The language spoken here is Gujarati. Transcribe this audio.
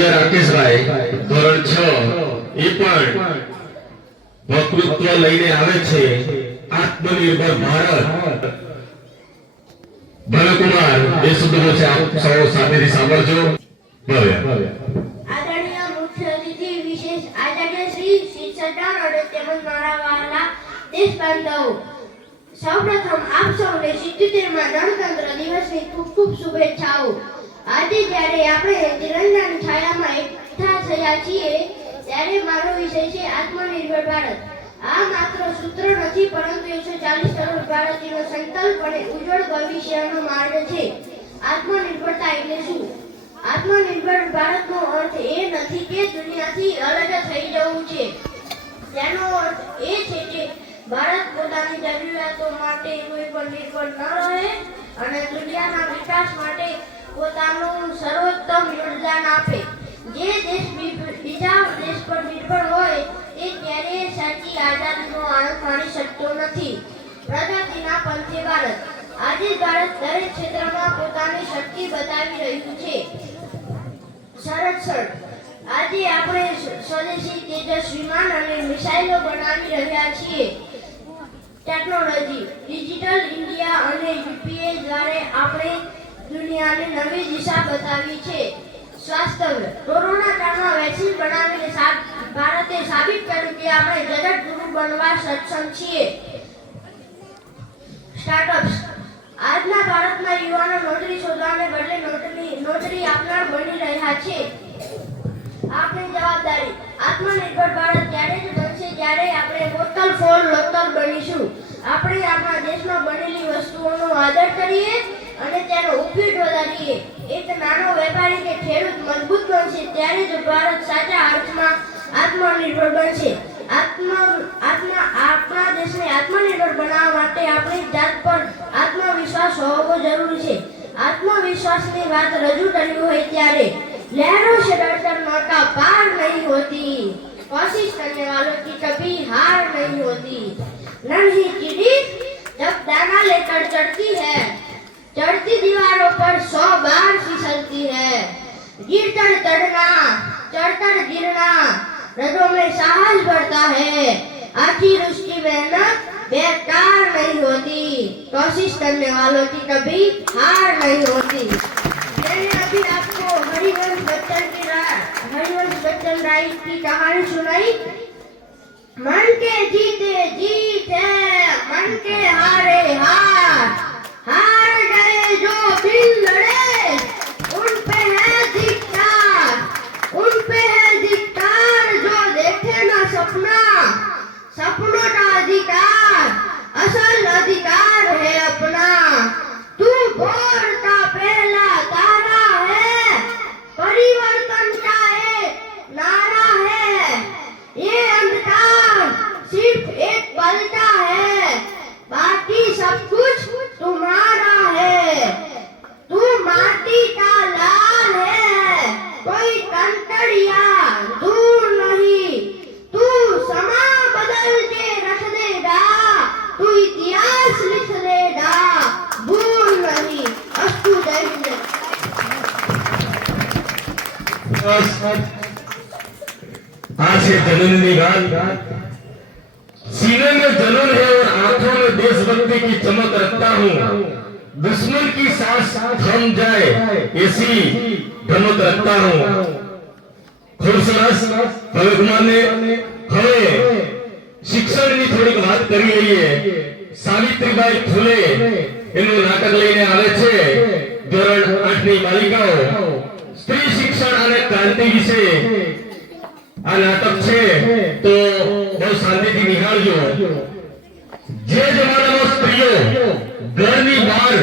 રાકેશભાઈ ધોરણ 6 એ પણ વક્તૃત્વ લઈને આવે છે આત્મનિર્ભર ભારત। ભરતકુમાર એ શબ્દો છે આપ સૌ સાથેથી સાંભળજો। આદરણીય મુખ્ય અતિથિ વિશેષ આચાર્ય શ્રી શિક્ષણ અને તેમજ મારા વહાલા દેશબાંધવો, સૌપ્રથમ આપ સૌને 77મા ગણતંત્ર દિવસની ખૂબ ખૂબ શુભેચ્છાઓ। આજે જ્યારે આપણે તિરંગાની છાયામાં એકઠા થયા છીએ ત્યારે મારો વિષય છે આત્મનિર્ભર ભારત। આ માત્ર સૂત્ર નથી, પરંતુ 140 કરોડ ભારતીયોનો સંકલ્પ અને ઉજ્જવળ ભવિષ્યનો માર્ગ છે। આત્મનિર્ભરતા એટલે શું? આત્મનિર્ભર ભારતનો અર્થ એ નથી કે દુનિયાથી અલગ થઈ જવું છે। તેનો અર્થ એ છે કે ભારત પોતાની જરૂરિયાતો માટે કોઈ પર નિર્ભર ન રહે અને દુનિયાના વિકાસ માટે પોતાનું સર્વોત્તમ યોગદાન આપે। જે દેશ બીજા દેશ પર નિર્ભર હોય તે ક્યારેય સાચી આઝાદીનો આનંદ માણી શકતો નથી। પ્રગતિના પંથે ભારત। આજે ભારત દરેક ક્ષેત્રમાં પોતાની શક્તિ બતાવી રહ્યું છે। સંરક્ષણ। આજે આપણે સ્વદેશી તેજસ વિમાન અને મિસાઇલો બનાવી રહ્યા છીએ। ટેકનોલોજી, ડિજિટલ ઇન્ડિયા અને યુપીએ દ્વારા આપણે દુનિયાને નવી દિશા બતાવી છે। સ્વાસ્થ્ય। કોરોના કાળમાં વેક્સિન બનાવીને ભારતે સાબિત કર્યું કે આપણે જગતગુરુ બનવા સક્ષમ છીએ। સ્ટાર્ટઅપ્સ। આજના ભારતમાં યુવાનો નોકરી શોધવાને બદલે નોકરી આપનાર બની રહ્યા છે। આપણી જવાબદારી। આત્મનિર્ભર ભારત ત્યારે જ બનશે જ્યારે આપણે વોકલ ફોર લોકલ બનીશું। આપણે આપણા દેશમાં બનેલી વસ્તુઓનો આદર કરીએ અને તેનો ઉપયોગ વધારીએ। એક નાનો વેપારી કે ખેડૂત મજબૂત બનશે ત્યારે જ ભારત સાચા અર્થમાં આત્મનિર્ભર બનશે। આપણા દેશને આત્મનિર્ભર બનાવવા માટે આપણી જાત પર આત્મવિશ્વાસ હોવો જરૂરી છે। આત્મવિશ્વાસની વાત રજૂ કરવી હોય ત્યારે लहरों से डरकर नौका पार नहीं होती, कोशिश करने वालों की कभी हार नहीं होती। नन्ही चिड़ी जब दाना लेकर चढ़ती है, चढ़ती दीवारों पर 100 बार फिसलती है। गिरकर चढ़ना, चढ़कर गिरना, रगों में साहस बढ़ता है। आखिर उसकी मेहनत बेकार नहीं होती, कोशिश करने वालों की कभी हार नहीं होती। मैंने अभी आपको हरिवंश बच्चन राय की कहानी सुनाई। मन के जीते जीत है, मन के हारे हार, हार गए जो दिल लड़े उन पे है धिक्कार, उन पे है धिक्कार जो देखे ना सपना, सपनों का अधिकार असल अधिकार है अपना। तू भोर का पहला तारा है, परिवर्तन का एक नारा है। ये अंधकार सिर्फ एक पल का है, बाकी सब कुछ तुम्हारा है। तू माटी का लाल है, कोई कंकड़िया दूर नहीं। तू समा बदल के रख देगा, तू इतिहास लिख देगा, भूल नहीं। अस्तु जय हिंद। आज से जननी गान। सीने में जनून है और आंखों में देशभक्ति की चमक रखता हूँ। दुश्मन की सांस थम जाए ऐसी धमक रखता हूँ। खूब સરસ। ભરતકુમારને હવે શિક્ષણની થોડીક વાત કરી લઈએ। સાવિત્રીબાઈ ફૂલે એનું નાટક લઈને આવે છે ધોરણ 8ની બાલિકાઓ। સ્ત્રી શિક્ષણ અને ક્રાંતિ વિશે આ નાટક છે તો બહુ શાંતિથી નિહાળજો। જે જમાનામાં સ્ત્રીઓ ઘરની બહાર